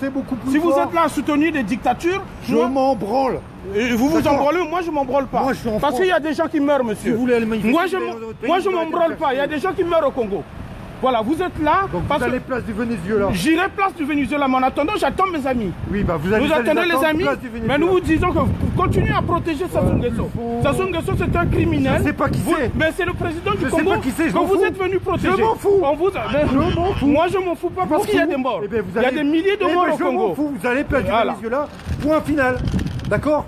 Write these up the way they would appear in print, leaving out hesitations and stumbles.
c'est beaucoup plus Si vous fort. êtes là à soutenir des dictatures, Je m'en branle. Vous vous en branlez, moi je m'en branle pas. Moi, je suis en Parce France. qu'il y a des gens qui meurent, monsieur. Si vous voulez aller manifester, moi vous allez dans votre pays, je vous m'en allez branle être pas. Il y a des gens qui meurent au Congo. Voilà, vous êtes là. Donc parce vous allez que place du Venezuela. j'irai place du Venezuela, mais en attendant, j'attends mes amis. Oui, bah vous allez Nous attendons les amis, place du Venezuela. mais nous vous disons que vous continuez à protéger Sassou Nguesso. Sassou Nguesso, c'est un criminel. Je sais pas qui c'est. Mais c'est le président du Je sais Congo pas qui c'est, je que m'en vous fous. êtes venu protéger. Je m'en fous. On vous... Je m'en fous. Moi, je m'en fous pas parce qu'il y a des morts. Eh ben, vous Il y a allez- des milliers de Eh ben, morts au je m'en Congo. fous. Vous allez place du Voilà. Venezuela. Point final. D'accord?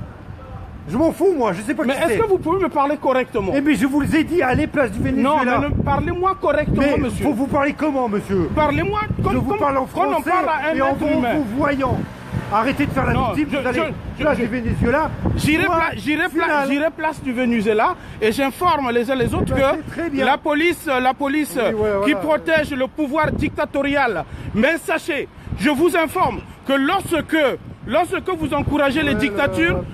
Je m'en fous, moi. Je sais pas Mais qui est-ce c'est. que vous pouvez me parler correctement? Eh bien, je vous ai dit, allez place du Non, Venezuela. mais parlez-moi correctement, Mais monsieur. faut vous parler comment, monsieur? Parlez-moi Je vous parle en comme on français parle à un et en être humain. vous voyant. Arrêtez de faire la Non, victime, vous allez place du Venezuela. J'irai Point final. place du Venezuela et j'informe les uns les autres Ben, c'est très que bien. la police Oui, ouais, qui voilà. protège le pouvoir dictatorial. Mais sachez, je vous informe que lorsque vous encouragez les dictatures,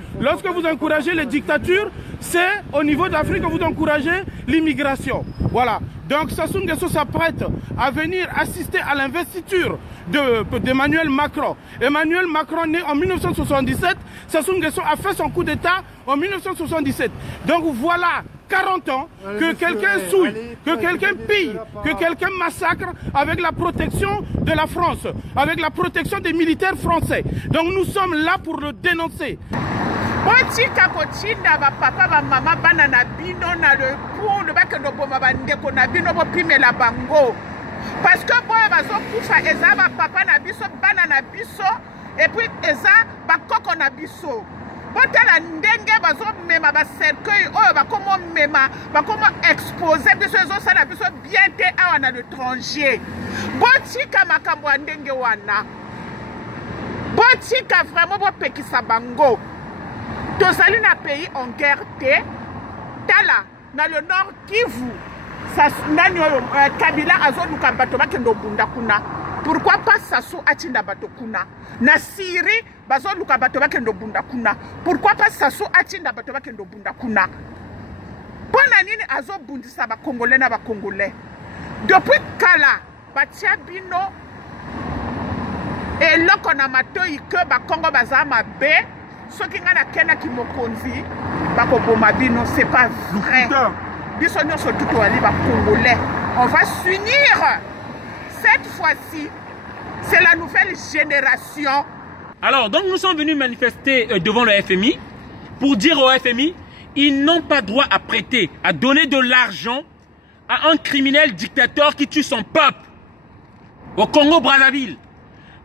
c'est au niveau d'Afrique que vous encouragez l'immigration. Voilà. Donc Sassou Nguesso s'apprête à venir assister à l'investiture d'Emmanuel Macron. Emmanuel Macron né en 1977, Sassou Nguesso a fait son coup d'État en 1977. Donc voilà 40 ans que quelqu'un souille, que quelqu'un pille, que quelqu'un massacre avec la protection de la France, avec la protection des militaires français. Donc nous sommes là pour le dénoncer. Botika kotinda ba papa ba mama bana na bino na le poule ba ke ndoboma ba ndeko na bino bo pimela bango parce que boy bazo kufa eza ba papa na biso bana na biso et puis eza ba koko na biso botala ndenge bazo mema ba cercueil oyo ba komo mema ba komo exposer biso ezo sala biso bien te awa na l'étranger botika makambo ya ndenge wana botika vraiment bo pekisa bango. Tozali na pays en guerre te tala na le nord Kivu nani oyo Kabila azoluka bato bakendo bunda kuna pourquoi pas Sassou atinda bato kuna na Syrie bazoluka bato bakendo bunda kuna pourquoi pas Sassou atinda bato bakendo bunda kuna pona nini azobundisa ba Congolais na ba Congolais depuis kala batia bino eloko na matoi ke ba Congo bazama be. Ce qui est na qui mokonzi bako bomabino c'est pas vrai. Biso nyonso tout ali ba Congolais. On va s'unir. Cette fois-ci, c'est la nouvelle génération. Alors, donc nous sommes venus manifester devant le FMI pour dire au FMI, ils n'ont pas droit à prêter, à donner de l'argent à un criminel dictateur qui tue son peuple. Au Congo-Brazzaville,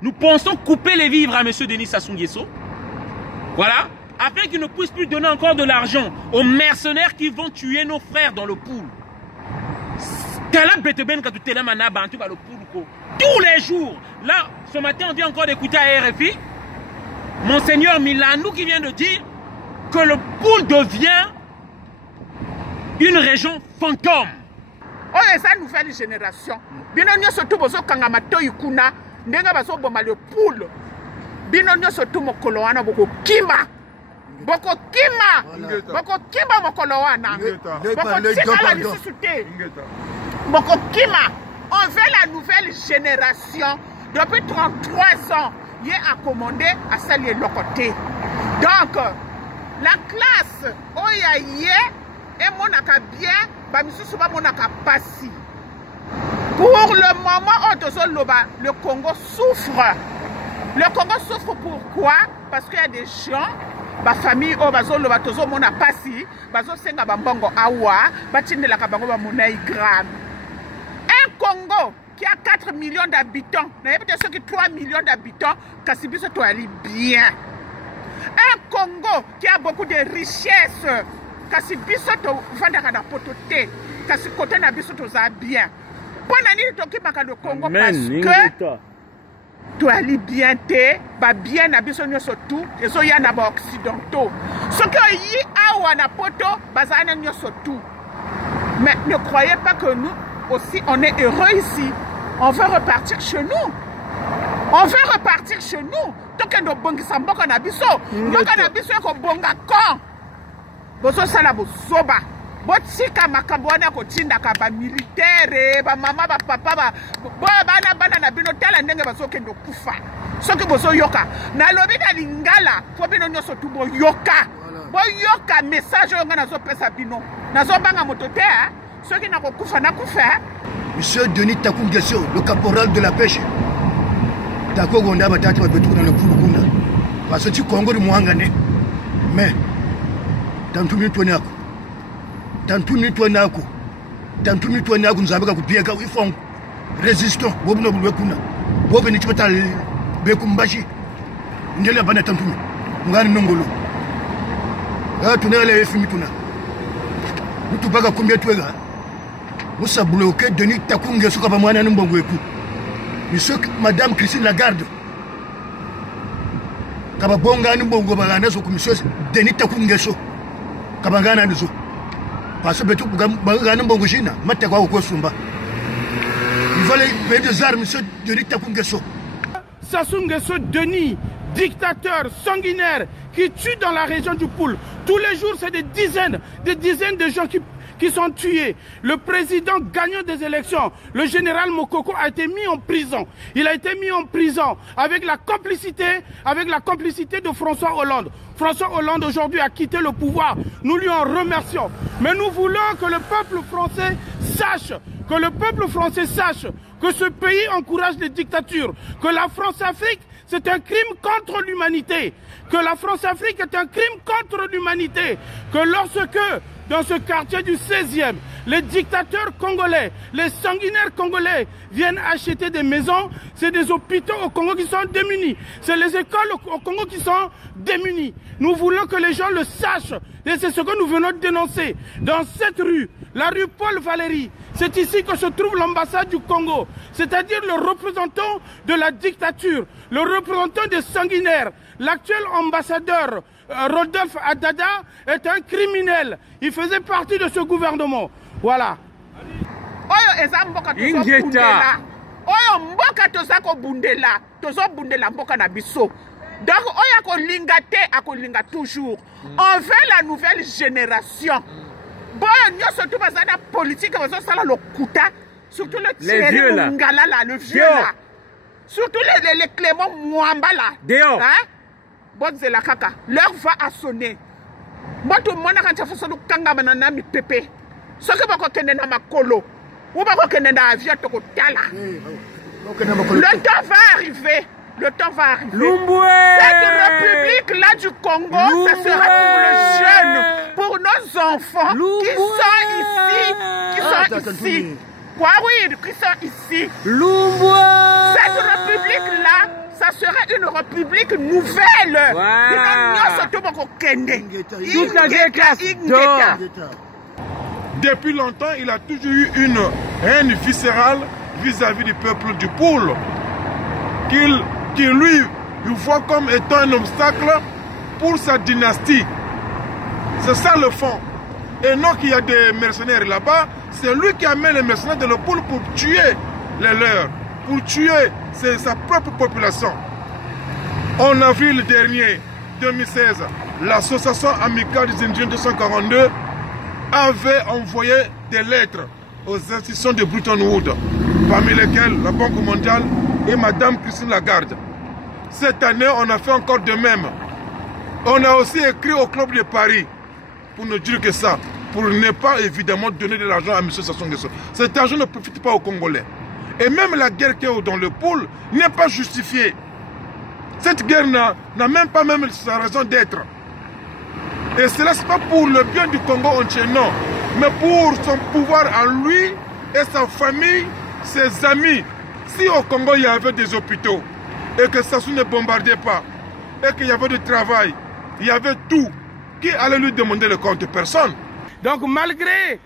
nous pensons couper les vivres à M. Denis Sassou Nguesso. Voilà, afin qu'ils ne puissent plus donner encore de l'argent aux mercenaires qui vont tuer nos frères dans le pool. Tous les jours. Là, ce matin, on vient encore d'écouter à RFI, Monseigneur Milanou qui vient de dire que le pool devient une région fantôme. Oh, c'est une nouvelle génération. Bien, on a surtout besoin quand on a toyukuna, n'enga baso boma le pool. Bino nyoso tu mokolo wana boko kima mokolo wana boko tika la lisusu te boko kima. On veut la nouvelle génération depuis 33 ans y a commandé à saluer le côté. Donc la classe oya ye et monaka bien ba misusu ba monaka pasi. Pour le moment le Congo souffre. Le Congo souffre pourquoi? Parce qu'il y a des gens, ma famille, tozo mona pasi, bazo senga bambongo awa, batine la kabango ba monnaie gramme. Un Congo qui a 4 millions d'habitants, n'a pas ceux qui 3 millions d'habitants, Kassibiso to ali bien. Un Congo qui a beaucoup de richesses, Kassibiso to vandaka na potote, Kassikote na biso to za bien. Pona nini toki baka le Congo parce que tu ali bien te, ba bien na biso nyoso tout, ezo ya na ba occidentaux. Ce que yi awa na poto, bazana nyoso tout. Mais ne croyez pas que nous aussi on est heureux ici. On veut repartir chez nous. On veut repartir chez nous. Tant que nous bongisa mboka na biso, mboka na biso ko bonga quand. Boso sala bo soba. botika makambo wana kotindaka bamilitaire bamama bapapa bana na bino tala ndenge bazokende kufa soki bozoyoka nalobi na lingala po bino nyonso tu boyoka boyoka message oyo nga nazopesa bino nazobanga moto te soki nakokufa nakufa. Monsieur Denis Takou Nguesso, le caporal de la pêche. Takou Gonda batati babetuku na le Kulukunda. Parce que tu Congo de Mouangane. Mais tantu mitwe nako. Tantu mitwe nako. Tantu mitwe nako nzabeka kupieka ifong résistant bobu no bulwekuna. Bobu ni chipata bekumbashi. Ndele bana tantu. Ngani nongolo. Tunele efimi tuna. Mutu baka kumbia twega. Moussa bloqué Denis Takou Nguesso kaba mwana mbongo eku. Monsieur Madame Christine Lagarde. Kaba bonga mbongo bagana zo commission Denis Takou Nguesso. Kaba ngana nizo. Parce que betu bagana mbongo jina mate kwa ko sumba. Il fallait payer des armes monsieur Denis Takou Nguesso. Sassou Nguesso Denis, dictateur sanguinaire qui tue dans la région du Poul. Tous les jours, c'est des dizaines de gens qui sont tués. Le président gagnant des élections, le général Mokoko, a été mis en prison. Il a été mis en prison avec la complicité de François Hollande. François Hollande aujourd'hui a quitté le pouvoir. Nous lui en remercions. Mais nous voulons que le peuple français sache que ce pays encourage les dictatures, que la France-Afrique, c'est un crime contre l'humanité, que la France-Afrique est un crime contre l'humanité, que lorsque, dans ce quartier du 16e, les dictateurs congolais, les sanguinaires congolais viennent acheter des maisons, c'est des hôpitaux au Congo qui sont démunis, c'est les écoles au Congo qui sont démunies. Nous voulons que les gens le sachent, et c'est ce que nous venons de dénoncer. Dans cette rue, la rue Paul Valéry, c'est ici que se trouve l'ambassade du Congo, c'est-à-dire le représentant de la dictature, le représentant des sanguinaires. L'actuel ambassadeur Rodolphe Adada est un criminel. Il faisait partie de ce gouvernement. Voilà. Oyo eza mboka tozobundela. Oyo mboka tozakobundela. Tozobundela mboka na biso. Donc oyo akolinga te akolinga toujours. On veut la nouvelle génération. Boyo nyoso tu bazana politique bazosala lokuta. Surtout le Thierry Mungala là, le vieux là. Surtout les Clément Mwamba là. Dehors. Hein? Bon c'est la kaka. L'heure va sonner. Moi tout le monde a quand tu fais kanga banana mi pépé. Ce que bako kende na makolo. Ou bako kende na avion to kotala. Le temps va arriver. Le temps va arriver. Cette république là du Congo, ça sera pour les jeunes, pour nos enfants qui sont ici. Oui, qui sont ici. Cette république là, ça sera une république nouvelle. Toute la vieille classe dehors. Depuis longtemps, il a toujours eu une haine viscérale vis-à-vis du peuple du Poul, qui lui voit comme étant un obstacle pour sa dynastie. C'est ça le fond. Et non qu'il y a des mercenaires là-bas, c'est lui qui amène les mercenaires de le Poul pour tuer les leurs, pour tuer sa propre population. En avril dernier, 2016, l'association amicale des Indiens 242 avait envoyé des lettres aux institutions de Bretton Woods, parmi lesquelles la Banque mondiale et Madame Christine Lagarde. Cette année, on a fait encore de même. On a aussi écrit au Club de Paris pour ne dire que ça, pour ne pas évidemment donner de l'argent à M. Sassou Nguesso. Cet argent ne profite pas aux Congolais. Et même la guerre qui est dans le Poul n'est pas justifiée. Cette guerre n'a même pas sa raison d'être. Et cela, ce n'est pas pour le bien du Congo entier, non. Mais pour son pouvoir à lui et sa famille, ses amis. Si au Congo, il y avait des hôpitaux, et que Sassou ne bombardait pas, et qu'il y avait du travail, il y avait tout, qui allait lui demander le compte? Personne. Donc malgré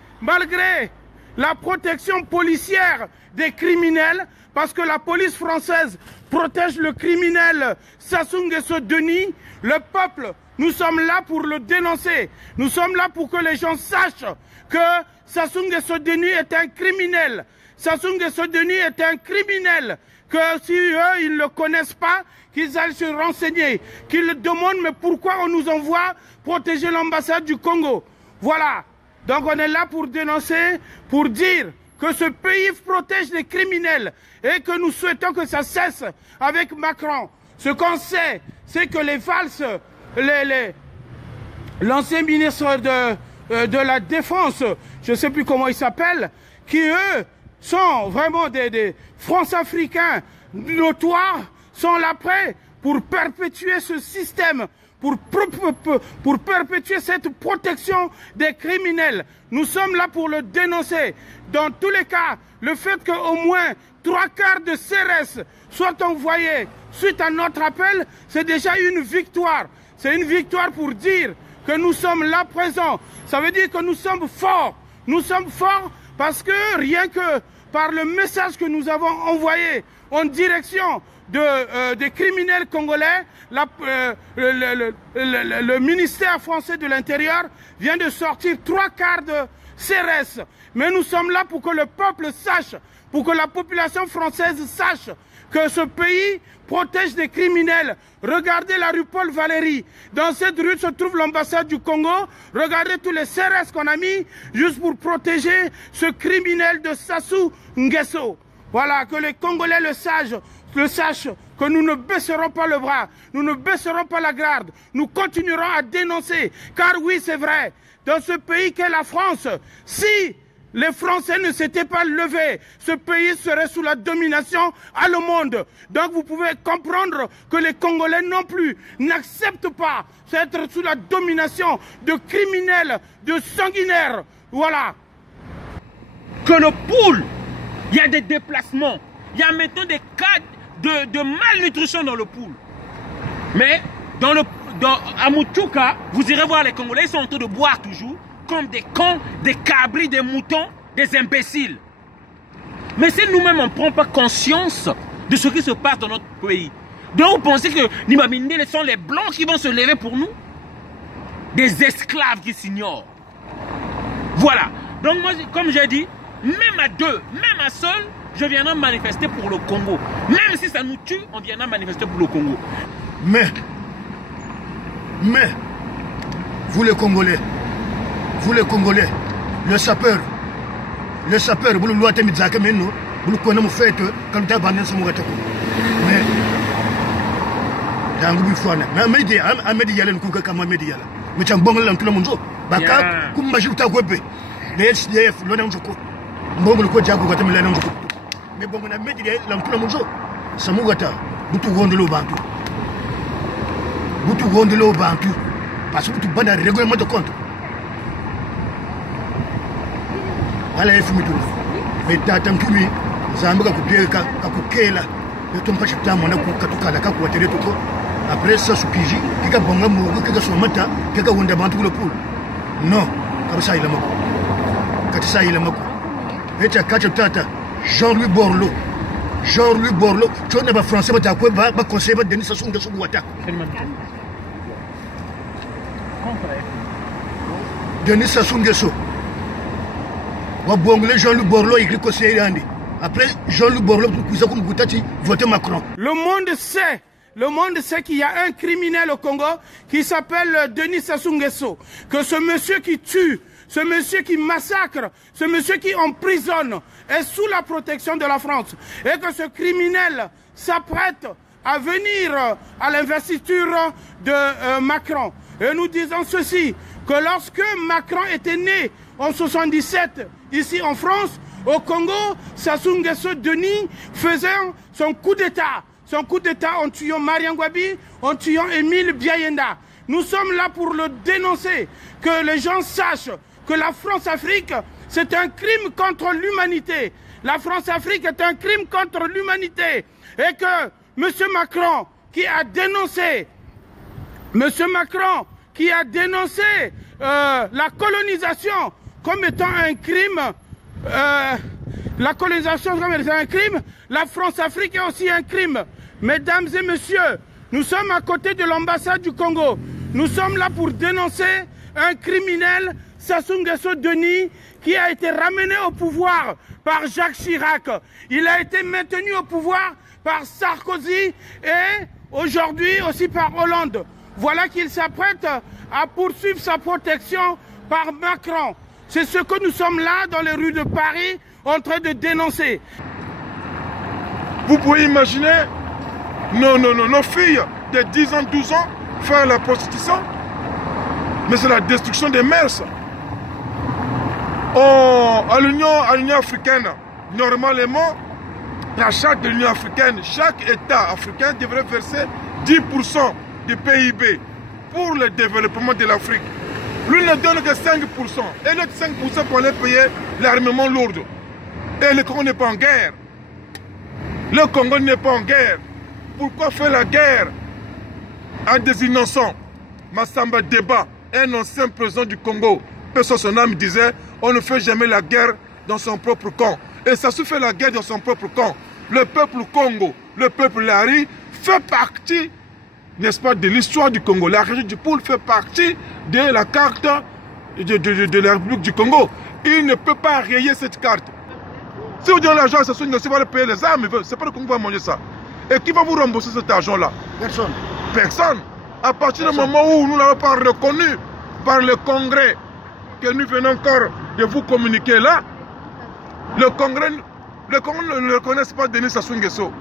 la protection policière des criminels, parce que la police française protège le criminel Sassou Nguesso Denis, le peuple, nous sommes là pour le dénoncer. Nous sommes là pour que les gens sachent que Sassou Nguesso Denis est un criminel. Sassou Nguesso Denis est un criminel. Que si eux, ils ne le connaissent pas, qu'ils aillent se renseigner, qu'ils demandent mais pourquoi on nous envoie protéger l'ambassade du Congo. Voilà. Donc on est là pour dénoncer, pour dire que ce pays protège les criminels et que nous souhaitons que ça cesse avec Macron. Ce qu'on sait, c'est que les falses, l'ancien ministre de la Défense, je ne sais plus comment il s'appelle, qui eux sont vraiment des France-Africains notoires, sont là prêts pour perpétuer ce système, pour perpétuer cette protection des criminels. Nous sommes là pour le dénoncer. Dans tous les cas, le fait qu'au moins 3/4 de CRS soient envoyés suite à notre appel, c'est déjà une victoire. C'est une victoire pour dire que nous sommes là présents. Ça veut dire que nous sommes forts. Nous sommes forts parce que rien que par le message que nous avons envoyé en direction des criminels congolais, le ministère français de l'Intérieur vient de sortir 3/4 de CRS. Mais nous sommes là pour que le peuple sache, pour que la population française sache que ce pays protège des criminels. Regardez la rue Paul Valéry. Dans cette rue se trouve l'ambassade du Congo. Regardez tous les CRS qu'on a mis juste pour protéger ce criminel de Sassou Nguesso. Voilà, que les Congolais le sachent, que nous ne baisserons pas le bras, nous ne baisserons pas la garde, nous continuerons à dénoncer. Car oui, c'est vrai, dans ce pays qu'est la France, si les Français ne s'étaient pas levés, ce pays serait sous la domination à le monde. Donc vous pouvez comprendre que les Congolais non plus n'acceptent pas d'être sous la domination de criminels, de sanguinaires. Voilà. Que le pool, il y a des déplacements, il y a maintenant des cas de malnutrition dans le pool. Mais à Mutuka, vous irez voir les Congolais, ils sont en train de boire toujours comme des cons, des cabris, des moutons, des imbéciles. Mais si nous-mêmes on ne prend pas conscience de ce qui se passe dans notre pays, donc vous pensez que Nimabindé sont les blancs qui vont se lever pour nous? Des esclaves qui s'ignorent. Voilà. Donc moi, comme j'ai dit, même à deux, même à seul, je viendrai manifester pour le Congo. Même si ça nous tue, on viendra manifester pour le Congo. Mais, vous les Congolais, le sapeur, vous le loitez Mizaka Meno, vous le connaissez, vous faites, quand vous avez bandé ce mot. Mais, dans le bifouane, mais à Médial, nous coupons comme à Médial. Mais tu as un bon lang tout le monde. Baka, comme ma jouta webé, les SDF, l'on bon le quoi jago gata melana nguko mais bon na Médial lang tout le monde. Ça mou gata, butu gondelo bantu. Butu gondelo bantu. Parce que tu as un règlement de compte. Allez, il faut me dire. Mais tu as un peu de Zambia qui après ça, ce qui est bon, qui est son matin, qui est un bantu le pool. Non, comme ça, il est mort. Quand ça, il est mort. Et tu as quatre tata, Jean-Louis Borloo. Jean-Louis Borloo, tu n'as pas français, mais tu as quoi, va conseiller Denis Sassou Nguesso Ouattara. Denis Sassou Nguesso. Jean-Louis Borloo écrit conseiller Andy. Après, Jean-Louis Borloo, voter Macron. Le monde sait qu'il y a un criminel au Congo qui s'appelle Denis Sassou Nguesso. Que ce monsieur qui tue, ce monsieur qui massacre, ce monsieur qui emprisonne est sous la protection de la France. Et que ce criminel s'apprête à venir à l'investiture de Macron. Et nous disons ceci, que lorsque Macron était né en 77, ici en France, au Congo, Sassou Nguesso Denis faisait son coup d'État. Son coup d'État en tuant Mariam Gwabi, en tuant Émile Biayenda. Nous sommes là pour le dénoncer, que les gens sachent que la France-Afrique, c'est un crime contre l'humanité. La France-Afrique est un crime contre l'humanité. Et que M. Macron, qui a dénoncé, la colonisation comme étant un crime, la France-Afrique est aussi un crime. Mesdames et messieurs, nous sommes à côté de l'ambassade du Congo. Nous sommes là pour dénoncer un criminel, Sassou Nguesso Denis, qui a été ramené au pouvoir par Jacques Chirac. Il a été maintenu au pouvoir par Sarkozy et aujourd'hui aussi par Hollande. Voilà qu'il s'apprête à poursuivre sa protection par Macron. C'est ce que nous sommes là dans les rues de Paris en train de dénoncer. Vous pouvez imaginer nos filles de 10 ans, 12 ans faire la prostitution? Mais c'est la destruction des mœurs. À l'Union africaine, normalement, la charte de l'Union africaine, chaque État africain devrait verser 10% du PIB pour le développement de l'Afrique. Lui ne donne que 5%. Et l'autre 5% pour aller payer l'armement lourd. Et le Congo n'est pas en guerre. Le Congo n'est pas en guerre. Pourquoi faire la guerre à des innocents? Massamba Deba, un ancien président du Congo, personne son âme disait, on ne fait jamais la guerre dans son propre camp. Et ça se fait la guerre dans son propre camp. Le peuple Congo, le peuple Lari fait partie, n'est-ce pas, de l'histoire du Congo. La région du Poul fait partie de la carte de la République du Congo. Il ne peut pas rayer cette carte. Si vous donnez l'argent à Sassou Nguesso, va payer les armes, c'est pas le Congo qui va manger ça. Et qui va vous rembourser cet argent-là? Personne. Personne. À partir du moment où nous n'avons pas reconnu par le Congrès que nous venons encore de vous communiquer là, le Congrès ne reconnaît pas Denis Sassou Nguesso.